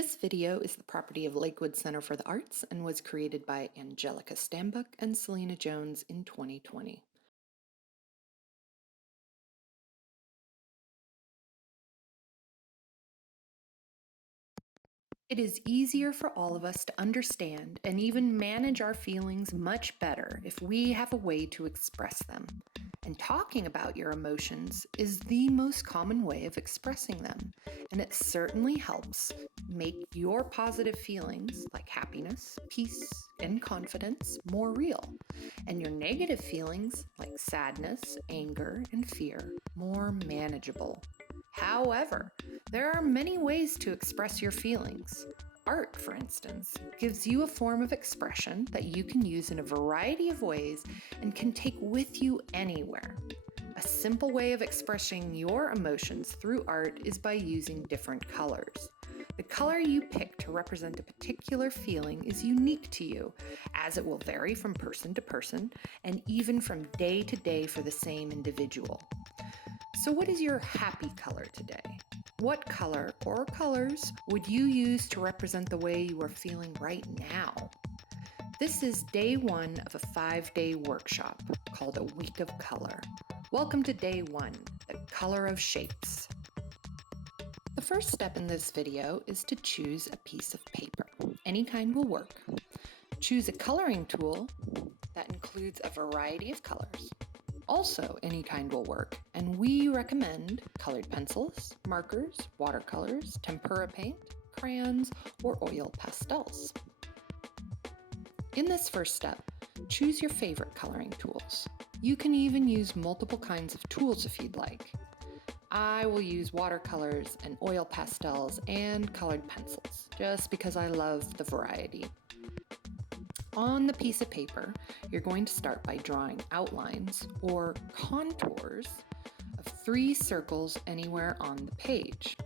This video is the property of Lakewood Center for the Arts and was created by Angelica Stambuk and Selena Jones in 2020. It is easier for all of us to understand and even manage our feelings much better if we have a way to express them. And talking about your emotions is the most common way of expressing them, and it certainly helps make your positive feelings like happiness, peace, and confidence more real, and your negative feelings like sadness, anger, and fear more manageable. However, there are many ways to express your feelings. Art, for instance, gives you a form of expression that you can use in a variety of ways and can take with you anywhere. A simple way of expressing your emotions through art is by using different colors. The color you pick to represent a particular feeling is unique to you, as it will vary from person to person and even from day to day for the same individual. So what is your happy color today? What color or colors would you use to represent the way you are feeling right now? This is day one of a 5-day workshop called A Week of Color. Welcome to day one, the color of shapes. The first step in this video is to choose a piece of paper. Any kind will work. Choose a coloring tool that includes a variety of colors. Also, any kind will work, and we recommend colored pencils, markers, watercolors, tempera paint, crayons, or oil pastels. In this first step, choose your favorite coloring tools. You can even use multiple kinds of tools if you'd like. I will use watercolors and oil pastels and colored pencils, just because I love the variety. On the piece of paper, you're going to start by drawing outlines or contours of 3 circles anywhere on the page.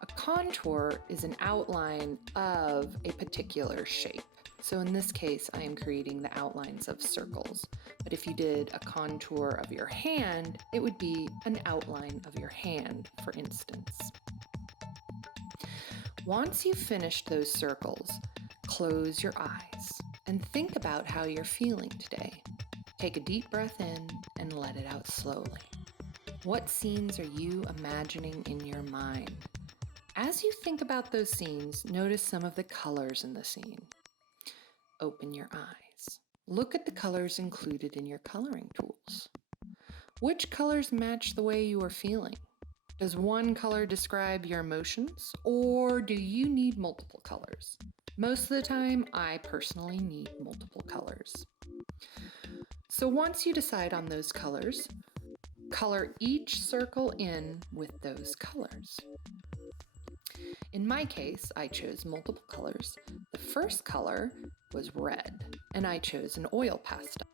A contour is an outline of a particular shape. So in this case, I am creating the outlines of circles. But if you did a contour of your hand, it would be an outline of your hand, for instance. Once you've finished those circles, close your eyes and think about how you're feeling today. Take a deep breath in and let it out slowly. What scenes are you imagining in your mind? As you think about those scenes, notice some of the colors in the scene. Open your eyes. Look at the colors included in your coloring tools. Which colors match the way you are feeling? Does one color describe your emotions, or do you need multiple colors? Most of the time, I personally need multiple colors. So once you decide on those colors, color each circle in with those colors. In my case, I chose multiple colors. The first color was red, and I chose an oil pastel.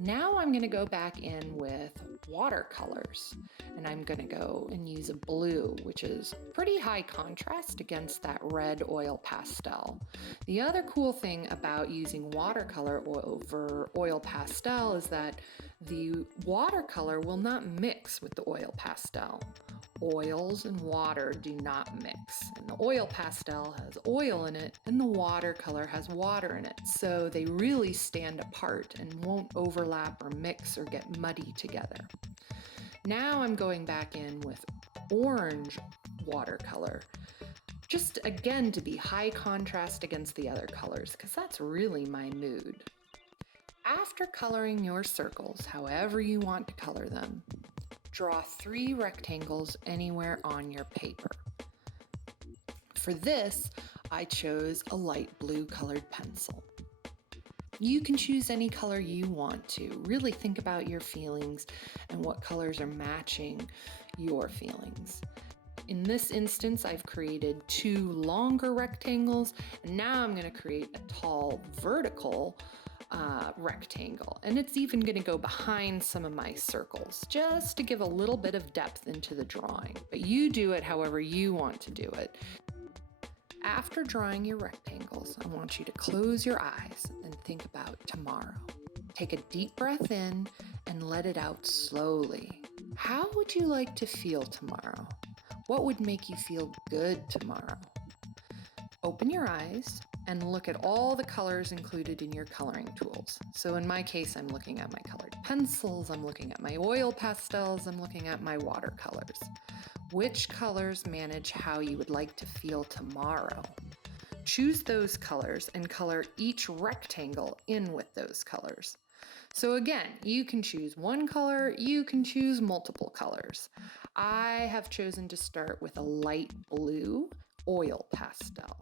Now I'm going to go back in with watercolors, and I'm going to go and use a blue, which is pretty high contrast against that red oil pastel. The other cool thing about using watercolor over oil pastel is that the watercolor will not mix with the oil pastel. Oils and water do not mix, and the oil pastel has oil in it and the watercolor has water in it, so they really stand apart and won't overlap or mix or get muddy together. Now I'm going back in with orange watercolor, just again to be high contrast against the other colors, because that's really my mood. After coloring your circles however you want to color them, draw 3 rectangles anywhere on your paper. For this, I chose a light blue colored pencil. You can choose any color you want to. Really think about your feelings and what colors are matching your feelings. In this instance, I've created 2 longer rectangles, and now I'm going to create a tall vertical rectangle, and it's even going to go behind some of my circles just to give a little bit of depth into the drawing, but you do it however you want to do it. After drawing your rectangles, I want you to close your eyes and think about tomorrow. Take a deep breath in and let it out slowly. How would you like to feel tomorrow? What would make you feel good tomorrow? Open your eyes and look at all the colors included in your coloring tools. So in my case, I'm looking at my colored pencils, I'm looking at my oil pastels, I'm looking at my watercolors. Which colors manage how you would like to feel tomorrow? Choose those colors and color each rectangle in with those colors. So again, you can choose one color, you can choose multiple colors. I have chosen to start with a light blue oil pastel.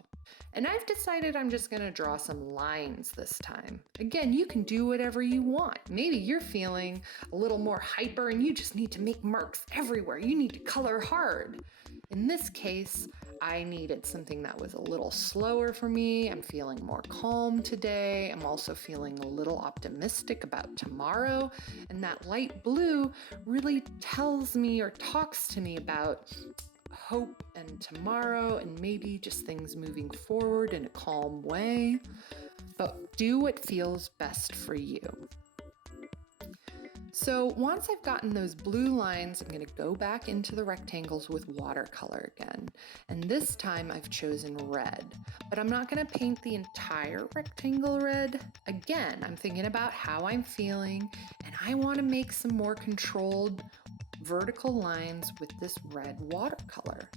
And I've decided I'm just gonna draw some lines this time. Again, you can do whatever you want. Maybe you're feeling a little more hyper and you just need to make marks everywhere. You need to color hard. In this case, I needed something that was a little slower for me. I'm feeling more calm today. I'm also feeling a little optimistic about tomorrow. And that light blue really tells me or talks to me about hope and tomorrow and maybe just things moving forward in a calm way. But do what feels best for you. So once I've gotten those blue lines, I'm going to go back into the rectangles with watercolor again. And this time I've chosen red, but I'm not going to paint the entire rectangle red. Again, I'm thinking about how I'm feeling and I want to make some more controlled vertical lines with this red watercolor.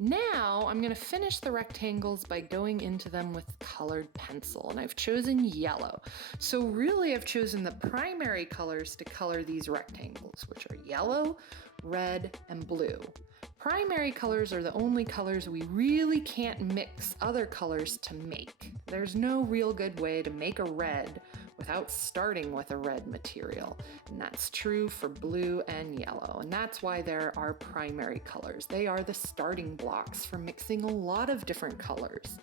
Now I'm going to finish the rectangles by going into them with colored pencil, and I've chosen yellow. So really I've chosen the primary colors to color these rectangles, which are yellow, red, and blue. Primary colors are the only colors we really can't mix other colors to make. There's no real good way to make a red without starting with a red material. And that's true for blue and yellow. And that's why there are primary colors. They are the starting blocks for mixing a lot of different colors.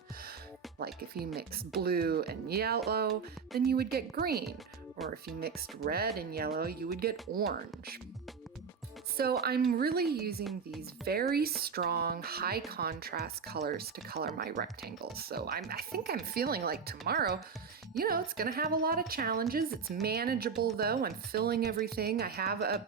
Like if you mix blue and yellow, then you would get green. Or if you mixed red and yellow, you would get orange. So I'm really using these very strong, high contrast colors to color my rectangles. So I think I'm feeling like tomorrow, it's gonna have a lot of challenges. It's manageable though. I'm filling everything. I have a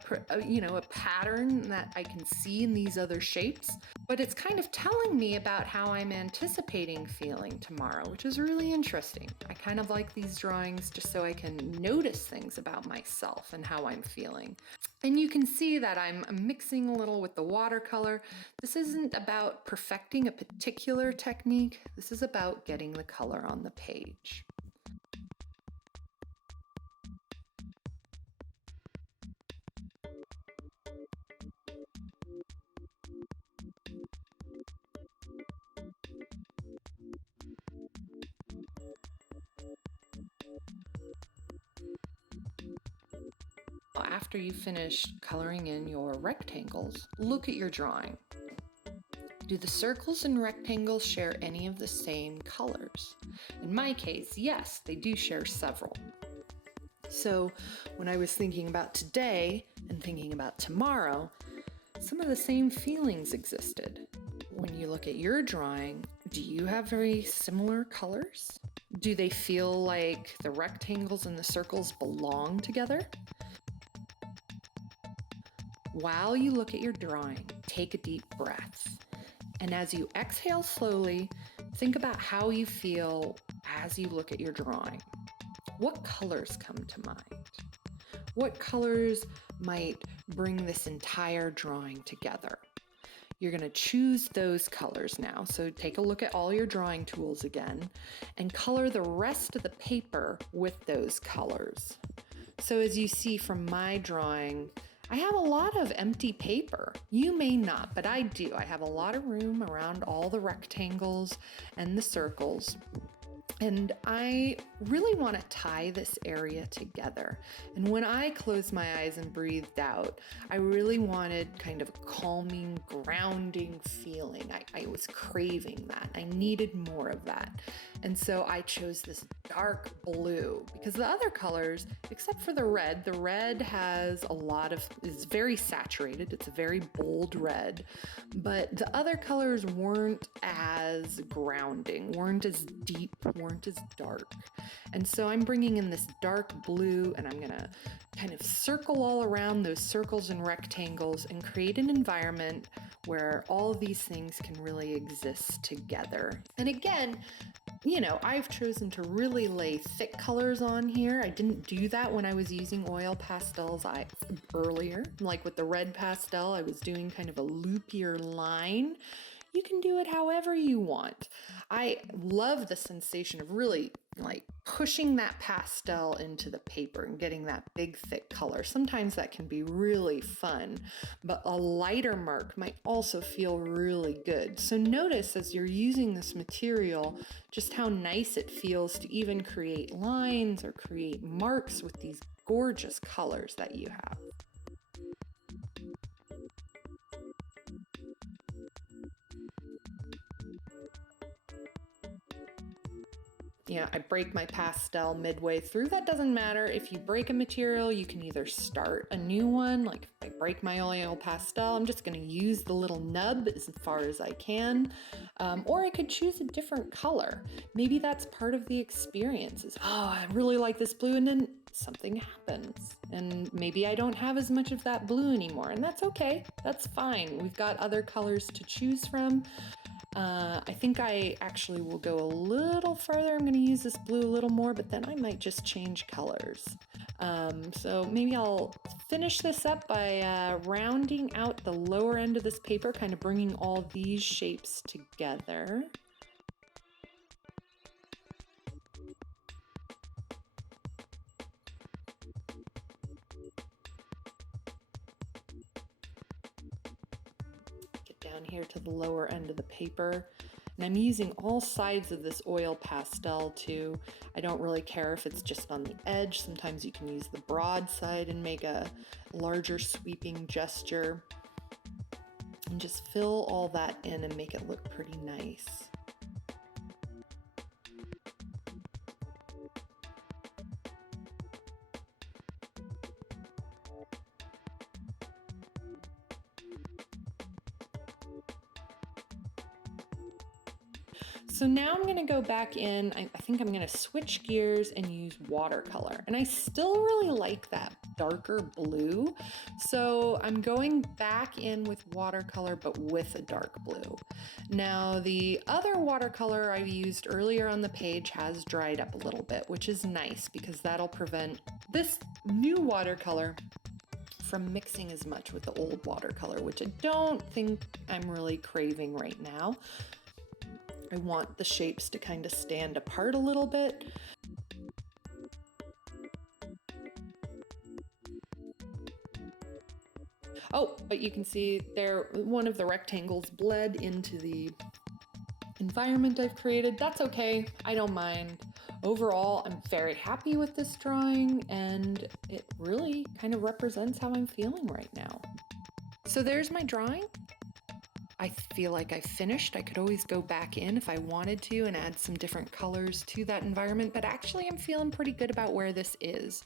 pattern that I can see in these other shapes, but it's kind of telling me about how I'm anticipating feeling tomorrow, which is really interesting. I kind of like these drawings just so I can notice things about myself and how I'm feeling. And you can see that I'm mixing a little with the watercolor. This isn't about perfecting a particular technique. This is about getting the color on the page. After you finish coloring in your rectangles, look at your drawing. Do the circles and rectangles share any of the same colors? In my case, yes, they do share several. So when I was thinking about today and thinking about tomorrow, some of the same feelings existed. When you look at your drawing, do you have very similar colors? Do they feel like the rectangles and the circles belong together? While you look at your drawing, take a deep breath. And as you exhale slowly, think about how you feel as you look at your drawing. What colors come to mind? What colors might bring this entire drawing together? You're going to choose those colors now. So take a look at all your drawing tools again and color the rest of the paper with those colors. So as you see from my drawing, I have a lot of empty paper. You may not, but I do. I have a lot of room around all the rectangles and the circles. And I really want to tie this area together. And when I closed my eyes and breathed out, I really wanted kind of a calming, grounding feeling. I was craving that. I needed more of that. And so I chose this dark blue because the other colors, except for the red has is very saturated. It's a very bold red, but the other colors weren't as grounding, weren't as deep, weren't as dark. And so I'm bringing in this dark blue, and I'm gonna kind of circle all around those circles and rectangles and create an environment where all of these things can really exist together. And again, you know, I've chosen to really lay thick colors on here. I didn't do that when I was using oil pastels earlier. Like with the red pastel, I was doing kind of a loopier line. You can do it however you want. I love the sensation of really like pushing that pastel into the paper and getting that big thick color. Sometimes that can be really fun, but a lighter mark might also feel really good. So notice as you're using this material, just how nice it feels to even create lines or create marks with these gorgeous colors that you have. You know, I break my pastel midway through. That doesn't matter. If you break a material, you can either start a new one. Like if I break my oil pastel, I'm just going to use the little nub as far as I can. Or I could choose a different color. Maybe that's part of the experience is, oh, I really like this blue, and then something happens. And maybe I don't have as much of that blue anymore, and that's okay. That's fine. We've got other colors to choose from. I think I actually will go a little further. I'm going to use this blue a little more, but then I might just change colors. So maybe I'll finish this up by rounding out the lower end of this paper, kind of bringing all these shapes together. Down here to the lower end of the paper. And I'm using all sides of this oil pastel too. I don't really care if it's just on the edge. Sometimes you can use the broad side and make a larger sweeping gesture. And just fill all that in and make it look pretty nice. So now I'm going to go back in. I think I'm going to switch gears and use watercolor. And I still really like that darker blue. So I'm going back in with watercolor, but with a dark blue. Now the other watercolor I used earlier on the page has dried up a little bit, which is nice because that'll prevent this new watercolor from mixing as much with the old watercolor, which I don't think I'm really craving right now. I want the shapes to kind of stand apart a little bit. Oh, but you can see there, one of the rectangles bled into the environment I've created. That's okay, I don't mind. Overall, I'm very happy with this drawing, and it really kind of represents how I'm feeling right now. So there's my drawing. I feel like I finished. I could always go back in if I wanted to and add some different colors to that environment, but actually I'm feeling pretty good about where this is.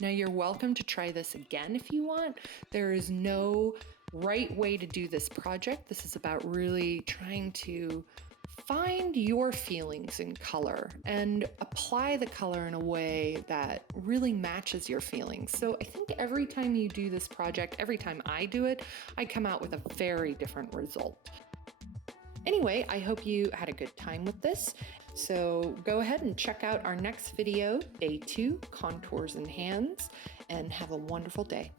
Now you're welcome to try this again if you want. There is no right way to do this project. This is about really trying to find your feelings in color and apply the color in a way that really matches your feelings. So I think every time you do this project, every time I do it, I come out with a very different result. Anyway, I hope you had a good time with this. So go ahead and check out our next video, day 2, Contours and Hands, and have a wonderful day.